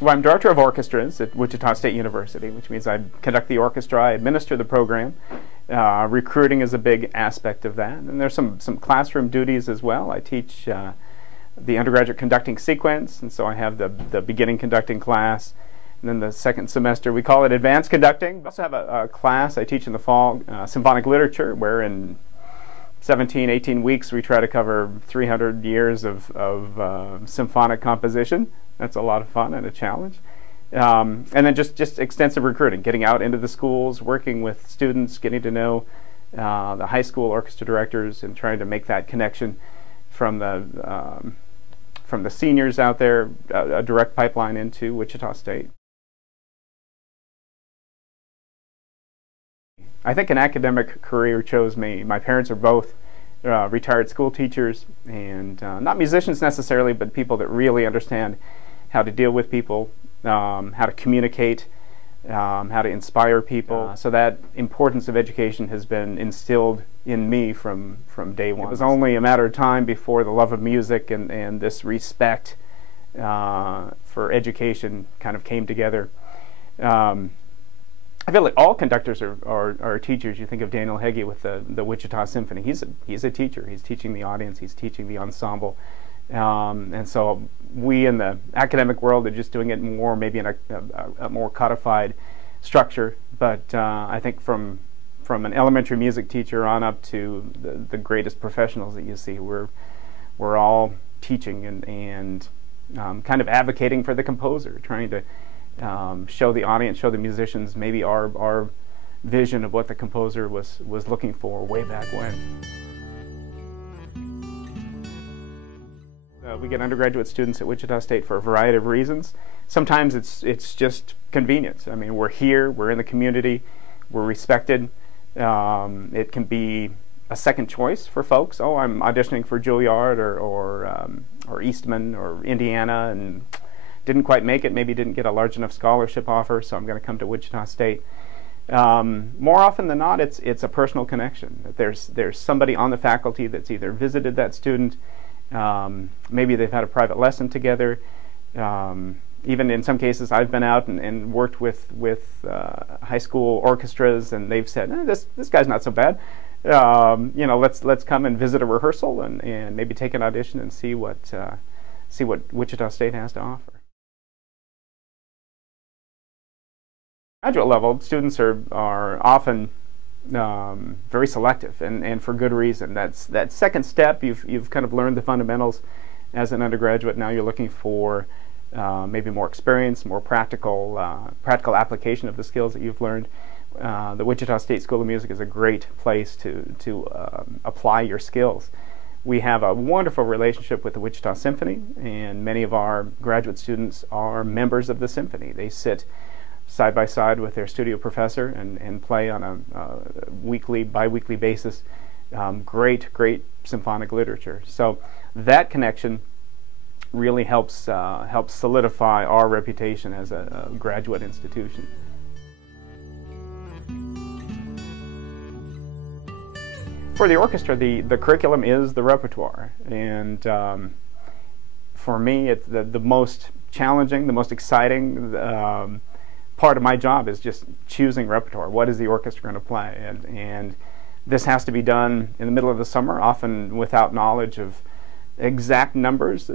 Well, I'm director of orchestras at Wichita State University, which means I conduct the orchestra, I administer the program. Recruiting is a big aspect of that, and there's some classroom duties as well. I teach the undergraduate conducting sequence, and so I have the beginning conducting class, and then the second semester we call it advanced conducting. I also have a class I teach in the fall, symphonic literature, where in 17, 18 weeks we try to cover 300 years of symphonic composition. That's a lot of fun and a challenge. And then just extensive recruiting, getting out into the schools, working with students, getting to know the high school orchestra directors, and trying to make that connection from the seniors out there, a direct pipeline into Wichita State. I think an academic career chose me. My parents are both retired school teachers, and not musicians necessarily, but people that really understand how to deal with people, how to communicate, how to inspire people. So that importance of education has been instilled in me from day one. It was only a matter of time before the love of music and this respect for education kind of came together. I feel like all conductors are teachers. You think of Daniel Heggie with the Wichita Symphony. He's a teacher. He's teaching the audience. He's teaching the ensemble. And so we in the academic world are just doing it more, maybe in a more codified structure. But I think from an elementary music teacher on up to the greatest professionals that you see, we're all teaching and kind of advocating for the composer, trying to show the audience, show the musicians maybe our vision of what the composer was looking for way back when. We get undergraduate students at Wichita State for a variety of reasons. Sometimes it's just convenience. I mean, we're here, we're in the community, we're respected. It can be a second choice for folks. Oh, I'm auditioning for Juilliard or Eastman or Indiana and didn't quite make it, maybe didn't get a large enough scholarship offer, so I'm going to come to Wichita State. More often than not, it's a personal connection. There's somebody on the faculty that's either visited that student, maybe they've had a private lesson together. Even in some cases, I've been out and worked with high school orchestras, and they've said, this guy's not so bad. You know, let's come and visit a rehearsal and maybe take an audition and see what Wichita State has to offer. Graduate level, students are often very selective, and for good reason. That second step, you've kind of learned the fundamentals as an undergraduate. Now you're looking for maybe more experience, more practical application of the skills that you've learned. The Wichita State School of Music is a great place to apply your skills. We have a wonderful relationship with the Wichita Symphony, and many of our graduate students are members of the symphony. They sit side by side with their studio professor and play on a weekly, bi-weekly basis great symphonic literature. So that connection really helps solidify our reputation as a graduate institution. For the orchestra, the curriculum is the repertoire, and for me, it's the most challenging, the most exciting part of my job is just choosing repertoire. What is the orchestra going to play? And this has to be done in the middle of the summer, often without knowledge of exact numbers.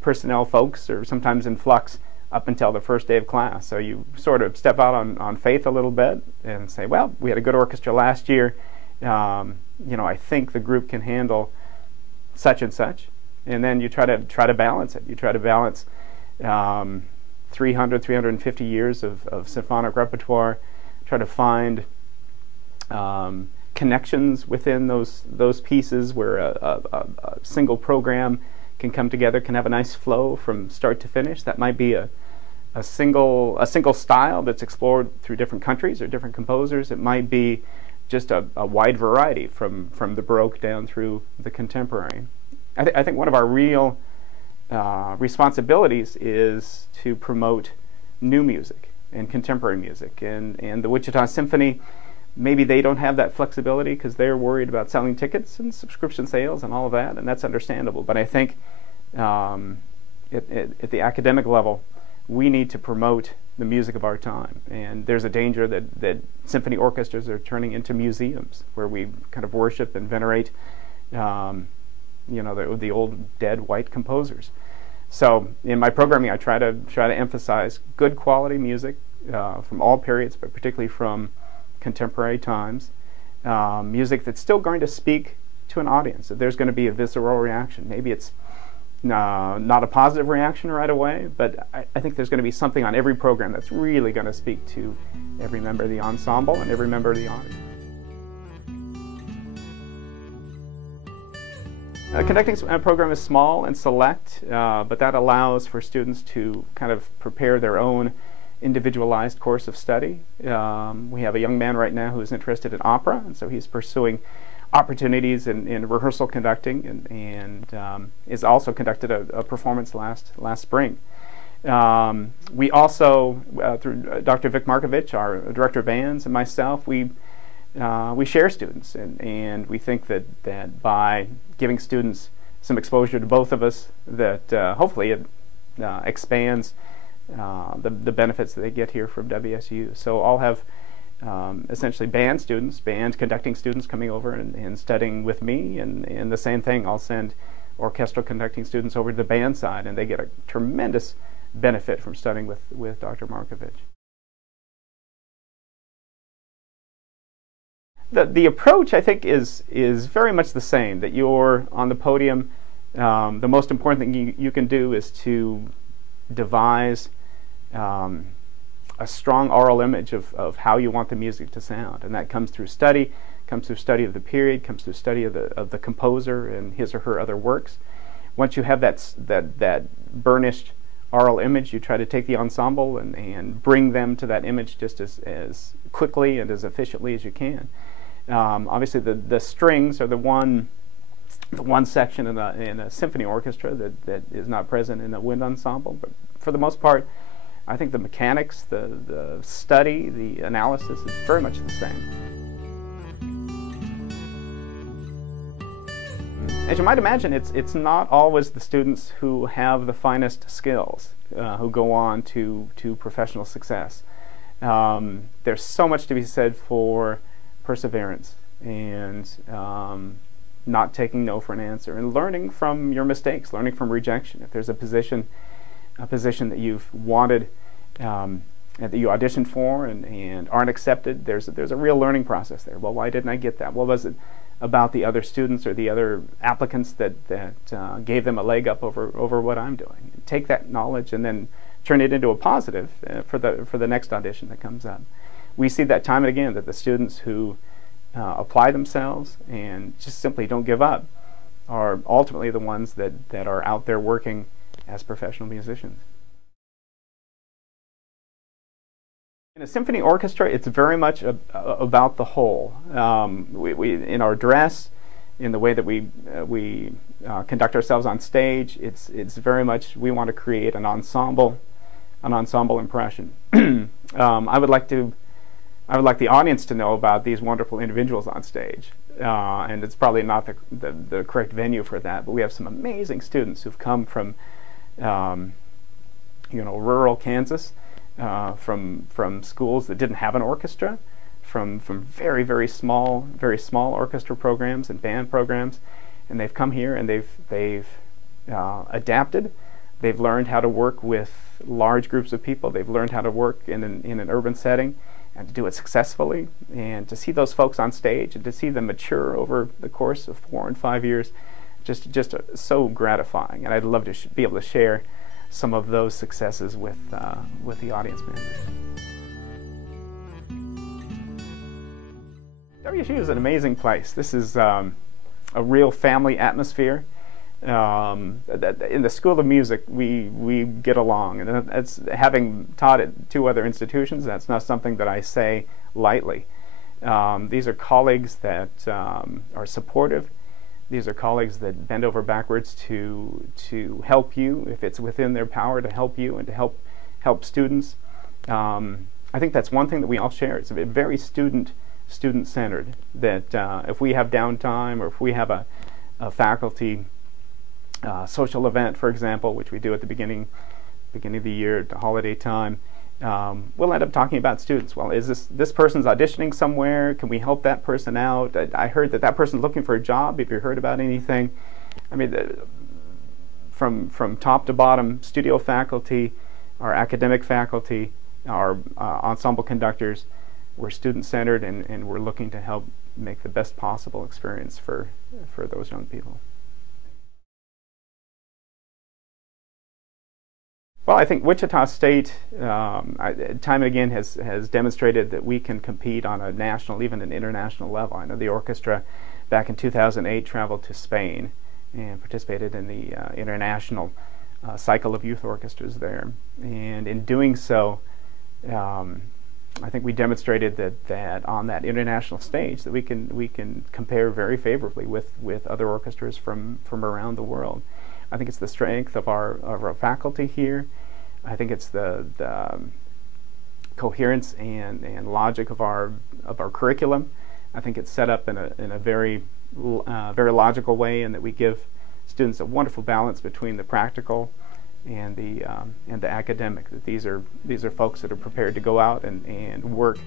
Personnel folks are sometimes in flux up until the first day of class. So you sort of step out on faith a little bit and say, well, we had a good orchestra last year. You know, I think the group can handle such and such. And then you try to balance it. You try to balance 350 years of symphonic repertoire, try to find connections within those pieces where a single program can come together, can have a nice flow from start to finish. That might be a single style that's explored through different countries or different composers. It might be just a wide variety from the Baroque down through the contemporary. I think one of our real responsibilities is to promote new music and contemporary music, and the Wichita Symphony, maybe they don't have that flexibility because they're worried about selling tickets and subscription sales and all of that, and that's understandable. But I think at the academic level, we need to promote the music of our time. And there's a danger that symphony orchestras are turning into museums where we kind of worship and venerate the old dead white composers. So in my programming, I try to emphasize good quality music from all periods, but particularly from contemporary times. Music that's still going to speak to an audience. That there's going to be a visceral reaction. Maybe it's not a positive reaction right away, but I think there's going to be something on every program that's really going to speak to every member of the ensemble and every member of the audience. The conducting program is small and select, but that allows for students to kind of prepare their own individualized course of study. We have a young man right now who is interested in opera, and so he's pursuing opportunities in rehearsal conducting, and is also conducted a performance last spring. We also, through Dr. Vic Markovich, our director of bands, and myself, we share students, and we think that by giving students some exposure to both of us, that hopefully it expands the benefits that they get here from WSU. So I'll have essentially band conducting students coming over and studying with me, and the same thing, I'll send orchestral conducting students over to the band side, and they get a tremendous benefit from studying with Dr. Markovich. The approach, I think, is very much the same, that you're on the podium. The most important thing you can do is to devise a strong oral image of how you want the music to sound, and that comes through study, of the period, comes through study of the composer and his or her other works. Once you have that burnished oral image, you try to take the ensemble and bring them to that image just as quickly and as efficiently as you can. Obviously, the strings are the one section in a symphony orchestra that is not present in a wind ensemble, but for the most part, I think the mechanics, the study, the analysis is very much the same. As you might imagine, it's not always the students who have the finest skills who go on to professional success. There's so much to be said for perseverance and not taking no for an answer, and learning from your mistakes, learning from rejection. If there's a position that you've wanted and that you auditioned for and aren't accepted, there's a real learning process there. Well, why didn't I get that? What was it about the other students or the other applicants that gave them a leg up over what I'm doing? And take that knowledge and then turn it into a positive for the next audition that comes up. We see that time and again, that the students who apply themselves and just simply don't give up are ultimately the ones that are out there working as professional musicians. In a symphony orchestra, it's very much about the whole. We in our dress, in the way that we conduct ourselves on stage, it's very much, we want to create an ensemble impression. I would like the audience to know about these wonderful individuals on stage, and it's probably not the correct venue for that. But we have some amazing students who've come from rural Kansas, from schools that didn't have an orchestra, from very small orchestra programs and band programs, and they've come here and they've adapted. They've learned how to work with large groups of people. They've learned how to work in an urban setting and to do it successfully. And to see those folks on stage and to see them mature over the course of 4 and 5 years, just so gratifying. And I'd love to be able to share some of those successes with the audience members. WSU is an amazing place. This is a real family atmosphere. In the School of Music, we get along, and that's, having taught at 2 other institutions, that's not something that I say lightly. These are colleagues that are supportive. These are colleagues that bend over backwards to help you if it's within their power to help you and to help students. I think that's one thing that we all share. It's very student-centered. That if we have downtime, or if we have a faculty social event, for example, which we do at the beginning beginning of the year, the holiday time, we'll end up talking about students. Well, is this person's auditioning somewhere? Can we help that person out? I heard that person's looking for a job. Have you heard about anything? I mean, from top to bottom, studio faculty, our academic faculty, our ensemble conductors, we're student-centered, and we're looking to help make the best possible experience for those young people. Well, I think Wichita State, time and again, has demonstrated that we can compete on a national, even an international level. I know the orchestra back in 2008 traveled to Spain and participated in the international cycle of youth orchestras there. And in doing so, I think we demonstrated that on that international stage that we can compare very favorably with other orchestras from around the world. I think it's the strength of our faculty here. I think it's the coherence and logic of our curriculum. I think it's set up in a very logical way, and that we give students a wonderful balance between the practical and the academic. That these are folks that are prepared to go out and work